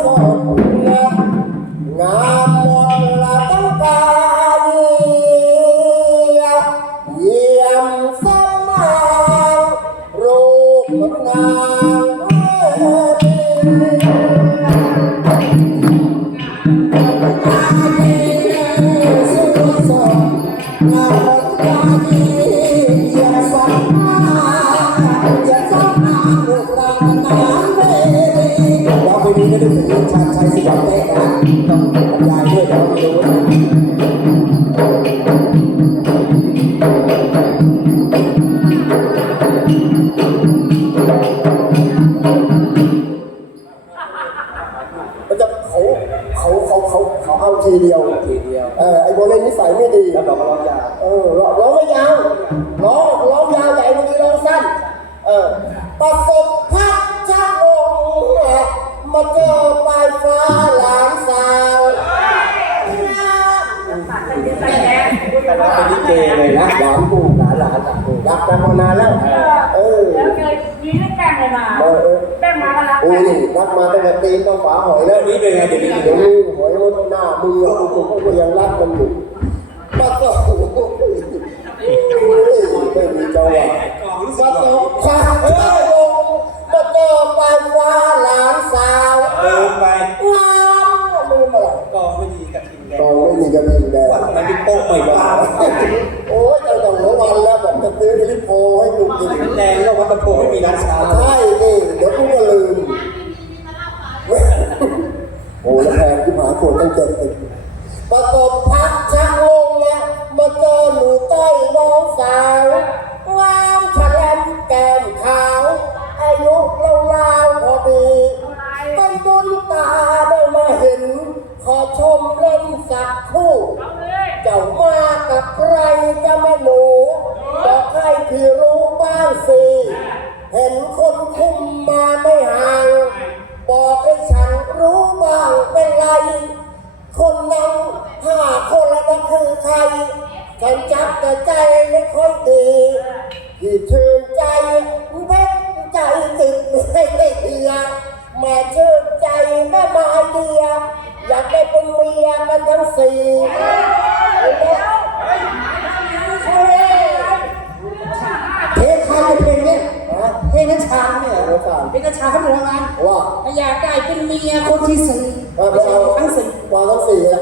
ส งชาญชัยสิบเต้นะต้องบรรยายด้วยเดี๋ยวไม่รู้นะมันจะเขาเขาเขาเขาเขาเอาทีเดียว ทีเดียว เออไอ้โบเล่นนิสัยไม่ดีแล้วเราก็ร้องยาวเออร้องร้องไม่ยาวร้อง มาเจอปลายฟ้าหลานสาวเป็นลิเกเลยนะหลานปู่หลานหลานหลานปู่รักกันมานานแล้วเออแล้วเคยมีได้แต่งเลยมาเออเออแต่งมาก็รักโอ้ยรักมาตั้งแต่ตีนต้องฝาหอยแล้วนี้เป็นไงเดี๋ยวนี้เดี๋ยวนี้หอยมันหน้ามือกูกูก็ยังรักมันอยู่มาก็ไม่มีจังหวะ ว่าทำไมพี่โป๊ะไม่ว่าโอ้ยตั้งแต่หัววันแล้วบอกจะซื้อลิโพให้ดูกินแดงแล้ววัดตะโพไม่มีร้านชาใช่นี่เดี๋ยวกูก็ลืมางสิเห็นคนคุมมาไม่ห่าง บอกให้ฉันรู้บ้างเป็นไร คนนั้นห้าคนแล้วนั่นคือใครฉันจับแต่ใจไม่ค่อยดีที่ชื่นใจเพชรใจติดไม่ได้เดียแม่ชื่นใจแม่มาเดียอยากได้เป็นเมียกันทั้งสี่ ยวก่อนเพลงนัชชาเขาเป็นยังไงว่าอยากได้เป็นเมียคนที่สี่เออไปไม่ใช่เอาทั้งสี่วางทั้งสี่อะ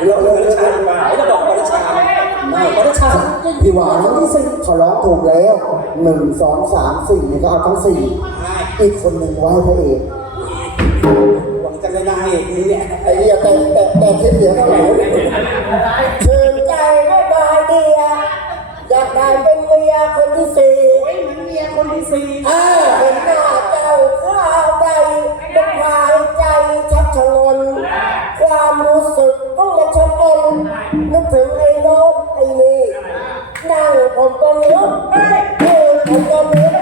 เรื่องเรื่องชาดีกว่าแล้วบอกว่าชาไม่เพราะนัชชาพี่หวานเขาร้องถูกแล้วหนึ่งสองสามสี่นี่ก็เอาทั้งสี่อีกคนหนึ่งไว้ให้พระเอกหวังจะได้นางเอกนี้เนี่ยไอ้เหี้ยแต่แต่แต่คิดเสียเท่าไหร่ เออเห็นหน้าเจ้าข้าวใดต้องพายใจชักชะงน ความรู้สึกต้องมาชะกนนึกถึงไอ้โน้ตไอ้นี่นั่งผมก็นึกยืนผมก็นึก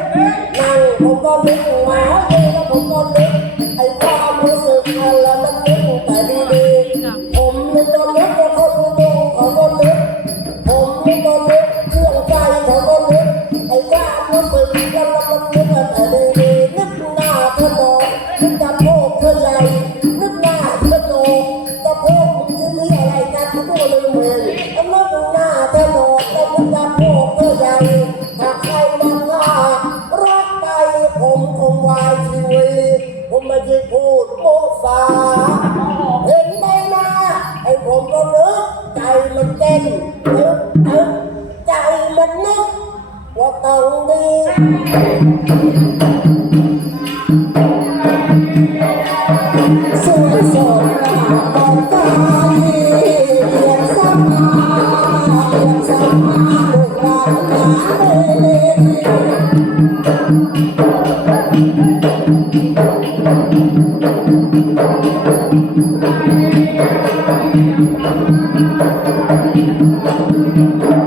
นั่งผมก็นึก ไม่ได้พูดโมสาเห็นไหมนะไอ้ผมก็นึกใจมันเต้นนึกนึกใจมันนึกว่าต้องดี Thank you.